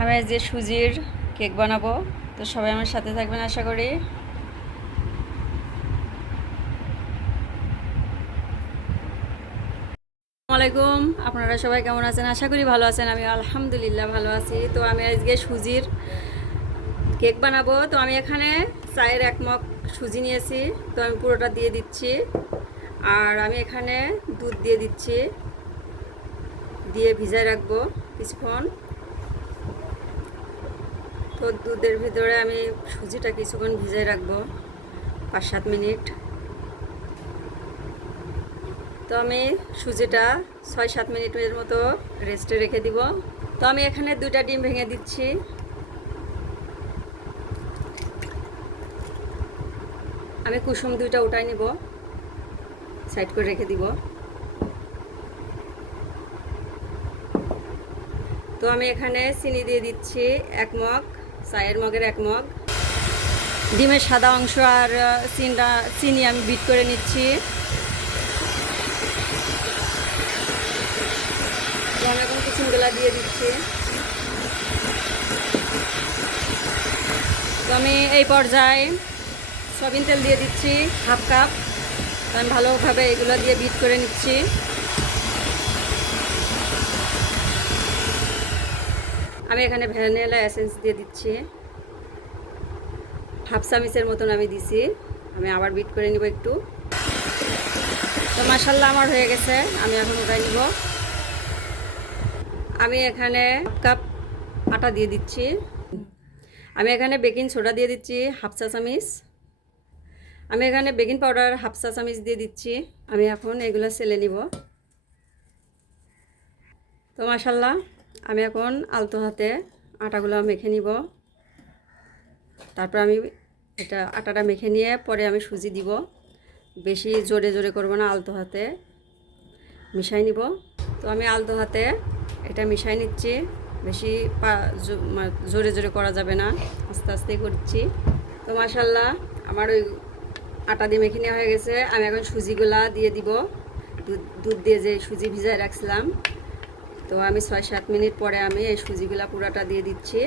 আমি যে সুজির কেক বানাবো। তো সবাই আমার সাথে থাকবেন আশা করি। আলাইকুম। আপনারা সবাই কেমন আছেন? আশা করি ভালো আছেন। আমি আলহামদুলিল্লাহ ভালো আছি। তো আমি আজকে সুজির কেক বানাবো। তো আমি এখানে চায়ের এক মগ সুজি নিয়েছি। তো আমি পুরোটা দিয়ে দিচ্ছি। আর আমি এখানে দুধ দিয়ে দিচ্ছি। দিয়ে ভিজায় রাখব কিছুক্ষণ তো দুধের ভিতরে আমি সুজিটা কিছুক্ষণ ভিজায় রাখব, পাঁচ সাত মিনিট। তো আমি সুজিটা ছয় সাত মিনিটের মতো রেস্টে রেখে দিব। তো আমি এখানে দুইটা ডিম ভেঙে দিচ্ছি। আমি কুসুম দুইটা উঠাই নিব সাইড করে রেখে দিব। তো আমি এখানে চিনি দিয়ে দিচ্ছি, এক মগ। চায়ের মগের এক মগ। ডিমের সাদা অংশ আর চিনটা চিনি আমি বিট করে নিচ্ছি। এখন কুসুমগুলা দিয়ে দিচ্ছি। তো আমি এই পর্যায়ে সয়াবিন তেল দিয়ে দিচ্ছি, হাফ কাপ। আমি ভালোভাবে এগুলো দিয়ে বিট করে নিচ্ছি। আমি এখানে ভ্যানিলা এসেন্স দিয়ে দিচ্ছি। হাফ চামিচের মতন আমি দিছি। আমি আবার বিট করে নিব একটু। তো মাসাল্লাহ আমার হয়ে গেছে। আমি এখন ওটাই নিব। আমি এখানে কাপ আটা দিয়ে দিচ্ছি। আমি এখানে বেকিং সোডা দিয়ে দিচ্ছি, হাফ চা চামিচ। আমি এখানে বেকিং পাউডার, হাফ চা চামিচ দিয়ে দিচ্ছি। আমি এখন এগুলো সেলে নিব। তো মাসাল্লাহ আমি এখন আলতো হাতে আটাগুলো মেখে নিব। তারপর আমি এটা আটাটা মেখে নিয়ে পরে আমি সুজি দিব। বেশি জোরে জোরে করব না, আলতো হাতে মিশাই নিব। তো আমি আলতো হাতে এটা মিশাই নিচ্ছি। বেশি পা জোরে জোরে করা যাবে না, আস্তে আস্তে করছি। তো মাসাল্লাহ আমার ওই আটা দিয়ে মেখে নেওয়া হয়ে গেছে। আমি এখন সুজিগুলা দিয়ে দিব। দুধ দিয়ে যে সুজি ভিজায় রাখছিলাম তো আমি ছয় সাত মিনিট পরে আমি এই সুজিগুলা পুরাটা দিয়ে দিচ্ছি।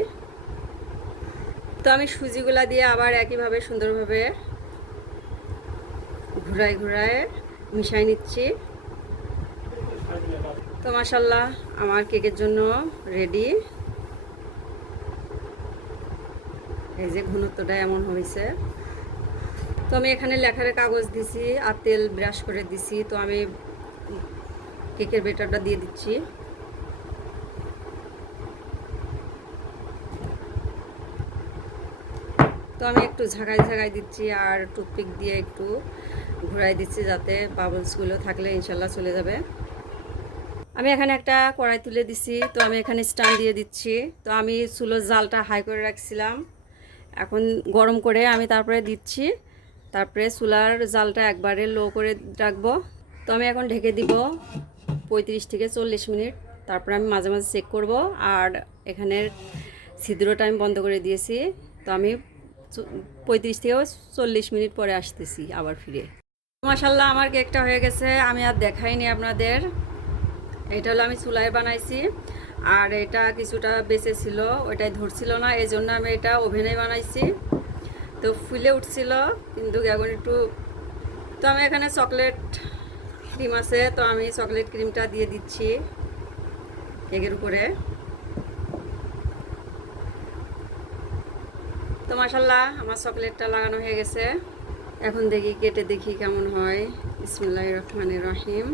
তো আমি সুজিগুলা দিয়ে আবার একইভাবে সুন্দরভাবে ঘুরায় ঘুরায় মিশাই নিচ্ছি। তো মাসাল্লাহ আমার কেকের জন্য রেডি এই যে ঘনত্বটা এমন হয়েছে। তো আমি এখানে লেখার কাগজ দিছি আর তেল ব্রাশ করে দিছি। তো আমি কেকের বেটারটা দিয়ে দিচ্ছি। তো আমি একটু ঝাঁকাই ঝাঁকাই দিচ্ছি আর টুথপিক দিয়ে একটু ঘুরাই দিচ্ছি যাতে বাবলসগুলো থাকলে ইনশাল্লাহ চলে যাবে। আমি এখানে একটা কড়াই তুলে দিছি, তো আমি এখানে স্টান দিয়ে দিচ্ছি। তো আমি চুলোর জালটা হাই করে রাখছিলাম। এখন গরম করে আমি তারপরে দিচ্ছি। তারপরে চুলার জালটা একবারে লো করে রাখব। তো আমি এখন ঢেকে দিব পঁয়ত্রিশ থেকে চল্লিশ মিনিট। তারপরে আমি মাঝে মাঝে চেক করব। আর এখানের ছিদ্রটা আমি বন্ধ করে দিয়েছি। তো আমি পঁয়ত্রিশ থেকে চল্লিশ মিনিট পরে আসতেছি আবার ফিরে। মাসাল্লাহ আমার কেকটা হয়ে গেছে। আমি আর দেখাইনি আপনাদের। এটা হলো আমি চুলায় বানাইছি। আর এটা কিছুটা বেঁচে ছিল, ওইটাই ধরছিল না। এই জন্য আমি এটা ওভেনে বানাইছি। তো ফুলে উঠছিল, কিন্তু এখন একটু তো আমি এখানে চকলেট ক্রিম আছে, তো আমি চকলেট ক্রিমটা দিয়ে দিচ্ছি কেকের উপরে। তো মাসাল্লাহ আমার চকলেটটা লাগানো হয়ে গেছে। এখন দেখি কেটে দেখি কেমন হয়। ইসমুল্লাহ রহমান রহিম।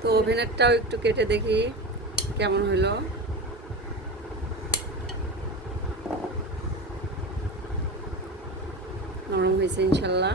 তো ওভেনেরটাও একটু কেটে দেখি কেমন হলো নরম হয়েছে ইনশাল্লাহ